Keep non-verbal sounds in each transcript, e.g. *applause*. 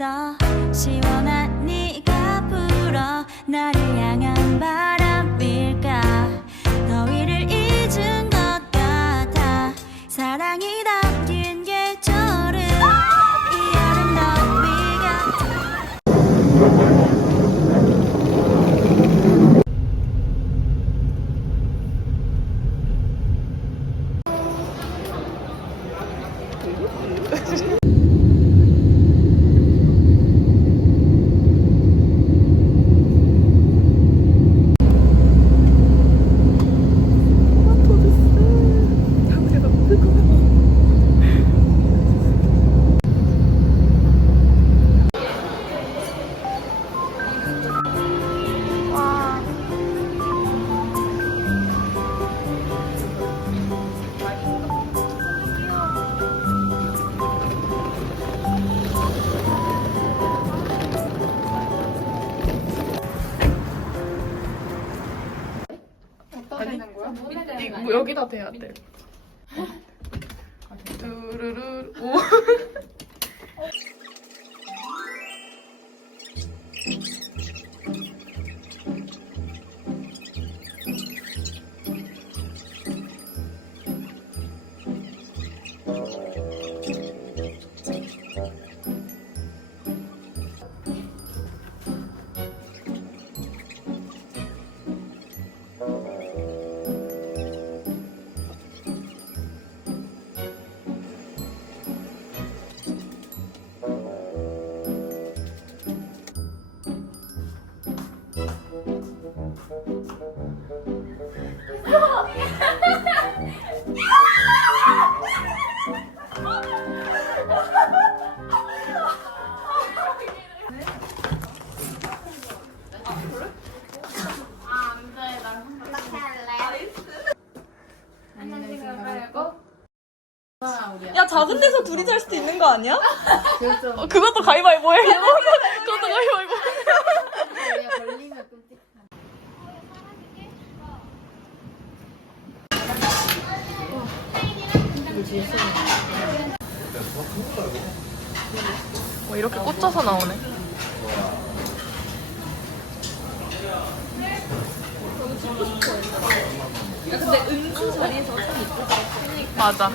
있 我 *laughs* 야 작은 데서 둘이 살 수도 있는 거 아니야? 어, 그것도 가위바위보 해. 그것도 가위바위보. 어, 꽂혀서 나오네. 근데 은수 자리에서 참 이쁘다. 맞아.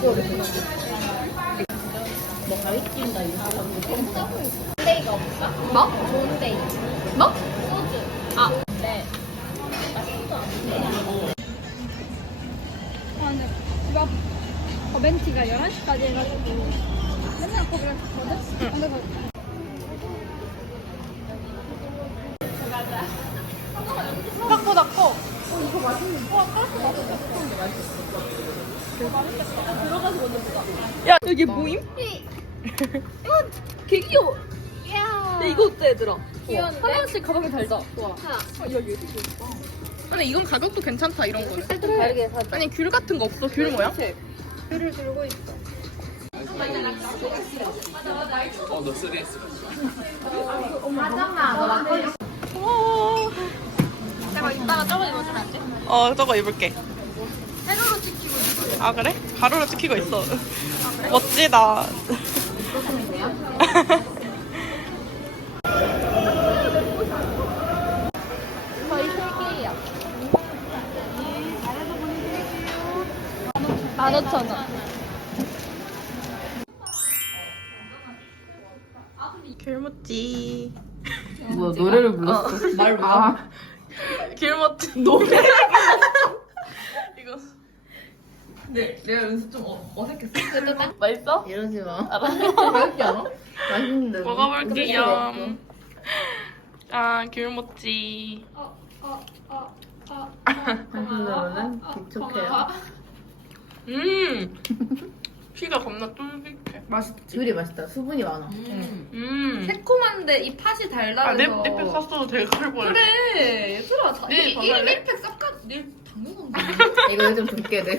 버 벤티가 11시까지 해가지고 맨날 거기를 갔거든? 근데 그 생각보다 커. 야, 여기 모임? 이건 개 귀여워. 야, 이거 어때, 얘들아? 귀여운데? 하나씩 가방에 달자. 좋아. 하나. 여기 근데 이건 가격도 괜찮다 이런 거는. 좀 다르게 사자. 아니 귤 같은 거 없어? 귤 뭐야? 귤을 들고 있어. 고마워. 내가 이따가 저거 입어주면 안 돼? 어, 저거 입을게. 세로로 찍히고 있어. 아, 그래? 가로로 찍히고 있어. *laughs* 멋지다. *laughs* 저희 세 개야. 만 오천 원. 귤모찌. 뭐 노래를 불렀어? 말 아, 귤모찌 노래. *laughs* 이거. 네, 내가 연습 좀 어, 어색했어. *laughs* 맛있어? 이러지 마. 맛있지 않아? *laughs* 맛있는데. 먹어볼게요. *laughs* 아, 귤모찌. 한편으로는 기촉해요. 음. 피가 겁나 쫄깃해. 맛있지. 귤이 맛있다. 수분이 많아. 음. 새콤한데 이 팥이 아, 달달해서 내, 내팩 샀어도 되게 클 뻔. 그래 얘들아 자, 네, 이더 1인 살래? 1팩 섞어 내 당근 건데 이거 요즘 붓게 돼.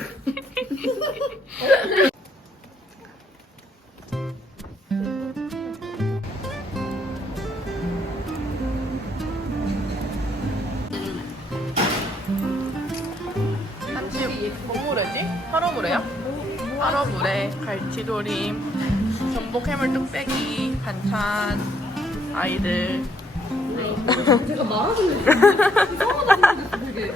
뭐래지? 화로물에요? 화로물에 갈치조림, 전복 해물 뚝배기, 반찬, 아이들. 네. 제가 말하길래 이상하게 생겼어, 되게.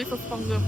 있었어 방금.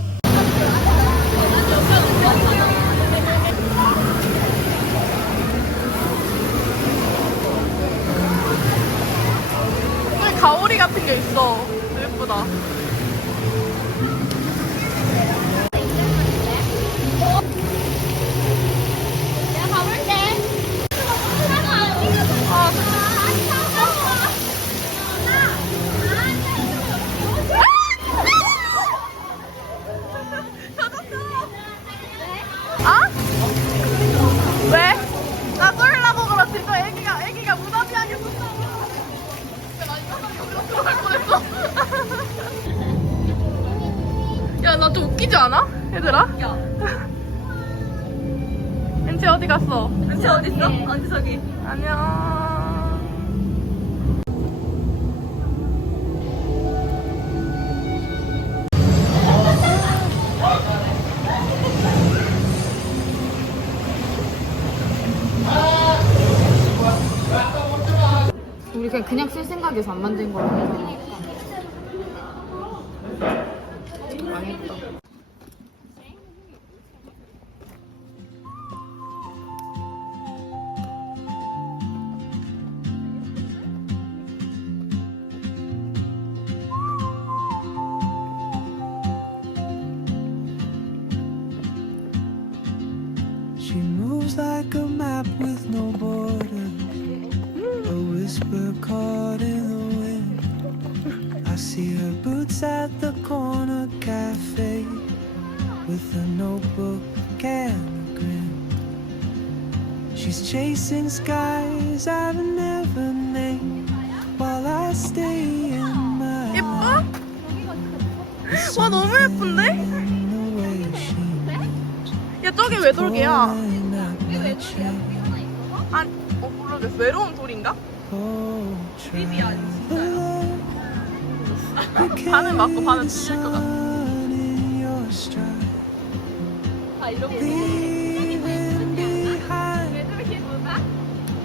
그냥 쓸 생각에서 안 만든 거라서. See her boots at the corner cafe with a notebook and a grin. She's chasing skies I've never named while I stay in my 예뻐? 와, 너무 예쁜데? 야, 저기 왜 chain. 아, 어, 모르겠어. 외로운 돌인가? 반은 맞고 반은 틀릴 것 같아. 아 이런 거.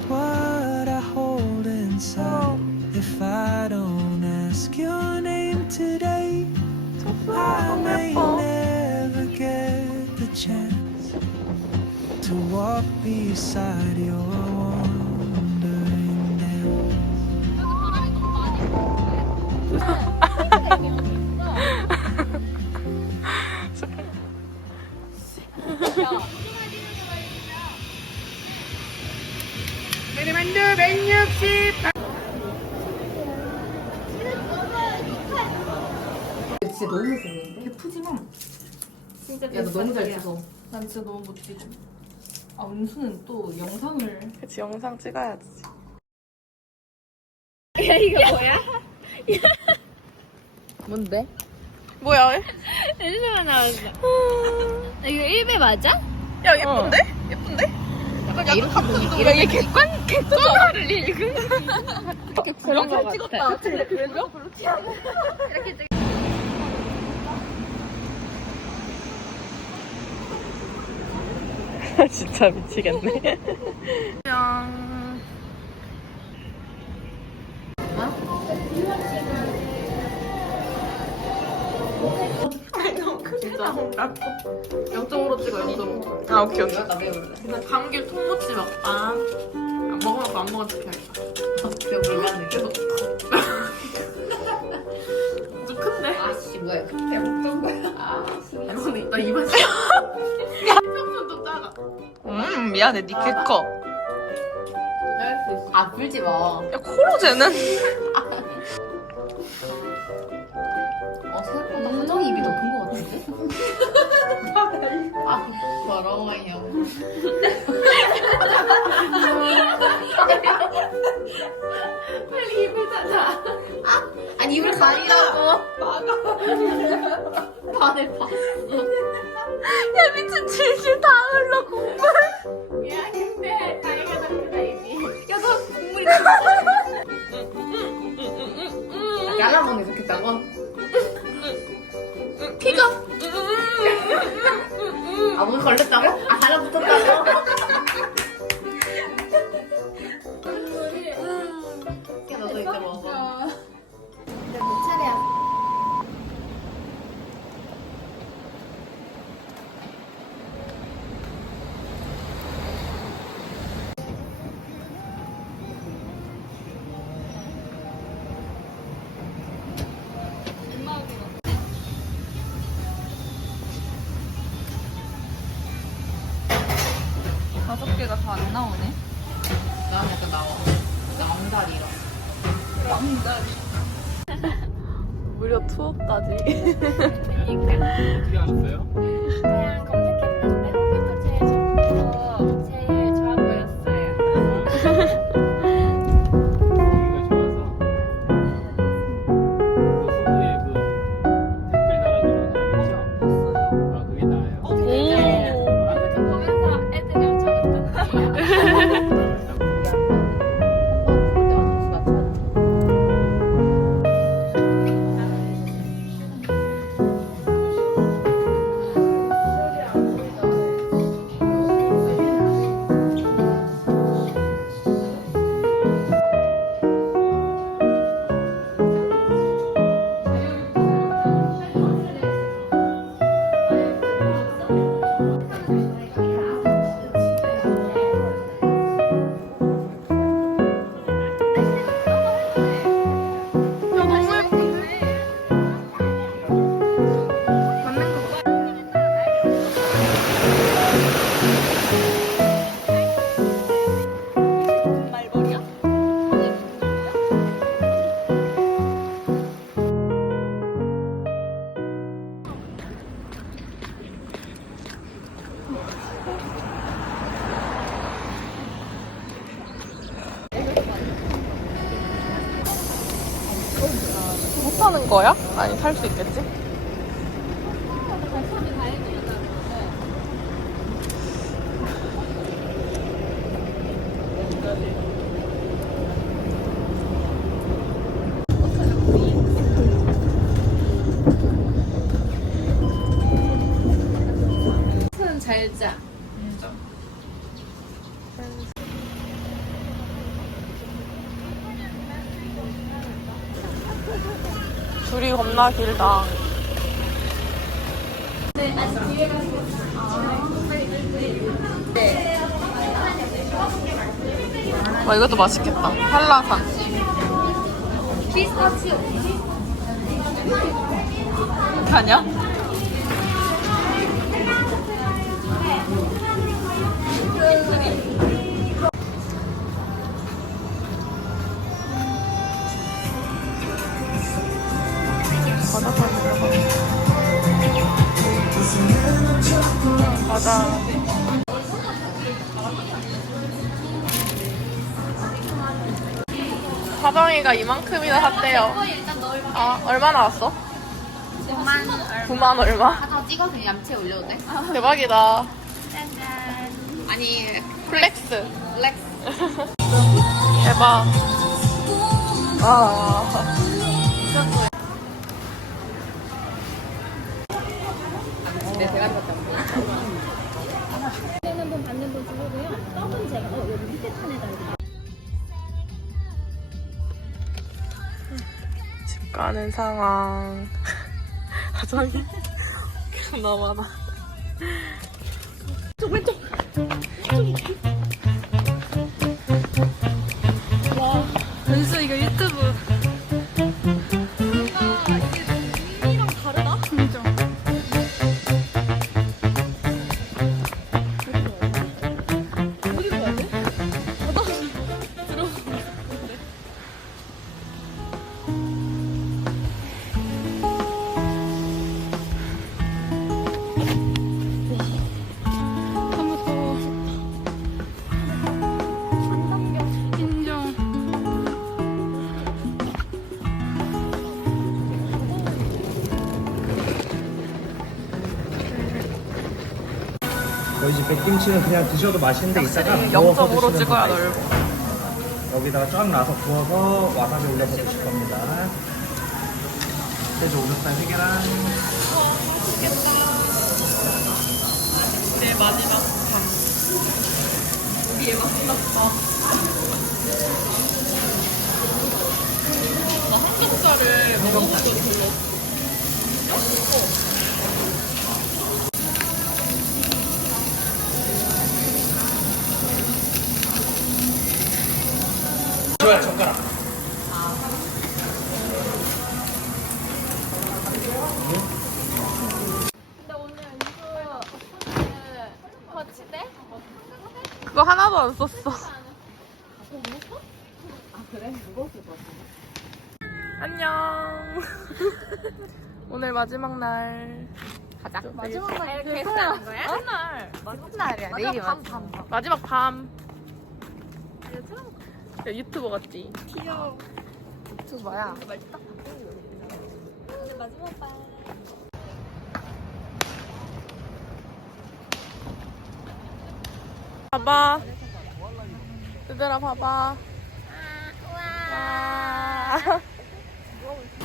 What I hold inside. If I don't ask your name today, I may never get the chance to walk beside your 진짜 야, 너 너무 잘 찍어. 난 진짜 너무 못 찍어. 아 은수는 또 영상을 그치, 영상 찍어야지. 뭔데? 뭐야? 엔수가 나온다. 이거 1배 맞아? 야, 예쁜데? 예쁜데? 약간 약간 카툰도 야, 얘 객관, 객관화를 읽은? 그런 거 같아. 찍었다. 근데 그래도 *laughs* 진짜 미치겠네. 짠. 진짜. 0.5로 찍어 0.5. 아 오케이 오케이. 나 배울래. 그래서 감귤 통모찌 먹방. 먹으면 안 먹은 척 해야겠다. 기억 불가능. 계속. 좀 큰데? 아씨 뭐야? 그때 어떤 거야? 아니 근데 나 입안 음 미안해 니개 커. 아 불지 마. 야 코로제는 어 생각보다 하정이 입이 더큰거 같은데? 아 더러워요. 빨리 입을 닫아. 입을 가리라고. 막아. 반을 봤어. 야 미친 질질 다 흘러. 야 근데 다이가 그다 입이. 야너 국물이 잘라먹는 좋겠다고? 피가? 아, 뭐 걸렸다고? 아, 달라붙었다고? 나오네. 난 약간 나와. 남다리라. *laughs* 무려 투어까지. *laughs* 어떻게 하셨어요? 거야? 아니 탈 수 있겠지? 잘 자. 겁나 길다. 와 이것도 맛있겠다. 한라산. 피스타치오. 가냐? 사정이가 이만큼이나 샀대요. 아, 얼마 나왔어? 9만 얼마. 9만 얼마? 하나 찍어서 얌체 올려도 돼? *laughs* 대박이다. 아니, 플렉스. 렉스. *laughs* 대박. 아. 집 가는 상황. 사정이 너무 많아. 김치는 그냥 드셔도 맛있는데 이따가 확실히 구워서 0.5로 드시면 찍어야 넓어. 맛있어요. 여기다가 쫙 놔서 구워서 와사비 올려서 드실 겁니다. 그래서 오겹살 3개랑 내 마지막 방. 우리의 마지막 방. 나 삼겹살을 먹어본 적 없어. 좋아요 마지막 날. 가자. 마지막 날 이렇게 했다는 거야? 첫날. 첫날이야. 내일이 밤, 밤, 밤. 마지막 밤. 야, 유튜버 같지? 유튜버야. 봐봐. 얘들아, 봐봐. 와. *laughs*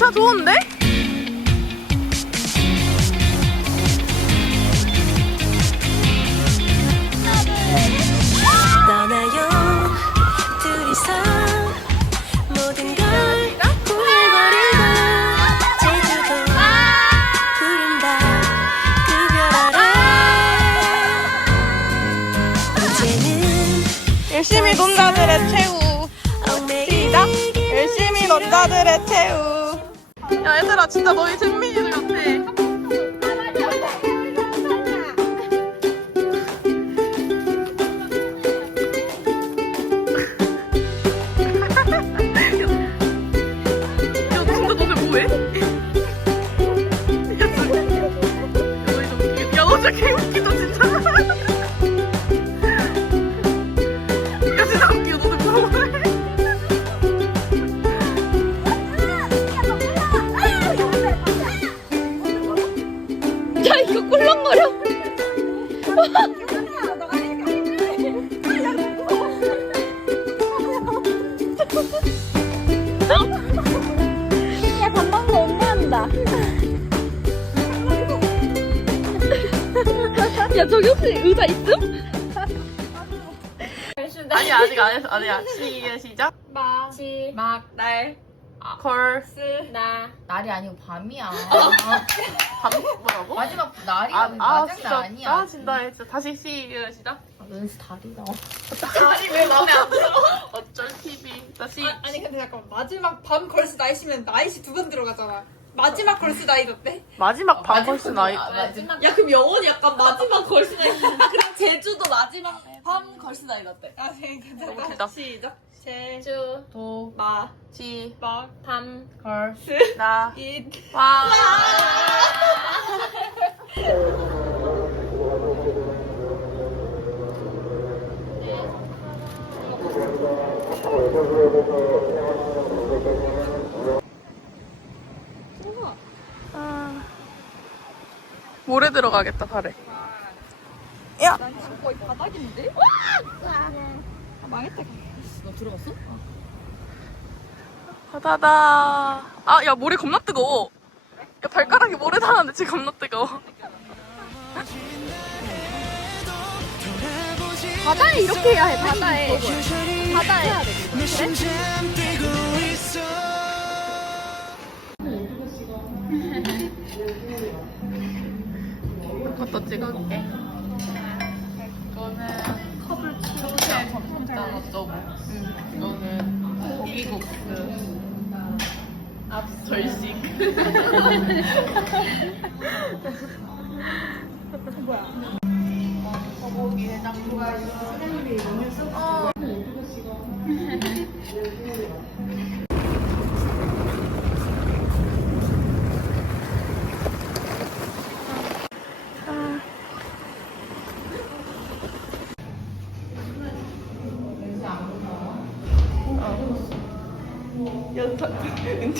래 이제는 열심히 논자들의 최후. 시작. 열심히 논자들의 최후. 야, 얘들아, 진짜 너희 잼민 콜나 날이 아니고 밤이야. 밤 뭐라고? 마지막 날이 아, 아 마지막 진짜 날 아니야. 아 진짜 다시 시 시작 은수 다리가. 다리 왜 마음에 안 들어 어쩔 TV 다시 아니 근데 잠깐 마지막 밤 걸스 나이시면 나이시 두 번 들어가잖아. 마지막 걸스 나이 어때? 마지막 밤 걸스 나이 아, 마지막. 야 그럼 영원히 약간 마지막 걸스 나이. 그럼 제주도 마지막 밤 걸스 나이 어때? 아 네, 너무 길다. 괜찮다. 시작. 제주 도. 마 지막 밤. 걸. 나 잇. 와 아, 모래 들어가겠다 발에 야 거의 바닥인데? 아, 망했다. 너 들어갔어? 바다다. 아, 야, 모래 겁나 뜨거워. 야, 발가락에 모래 닿았는데 지금 겁나 뜨거워. 바다에 이렇게 해야 해. 바다에. 바다에. 그것도 찍어줄게. 5.5. 응. 이거는 고기국수. 앞절식. 뭐야? 거북이 해장국과 수냉비 너무 어.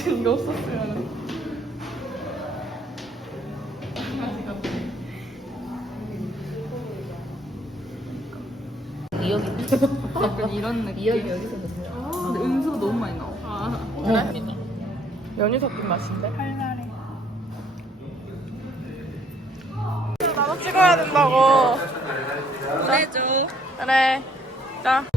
은채 이거 없었으면 약간 이런 느낌. 미역이 여기서 근데 은수가 너무 많이 나와. 아 그래? 연유 섞인 맛인데? 할날해 나도 찍어야 된다고. 그래줘. 그래. 자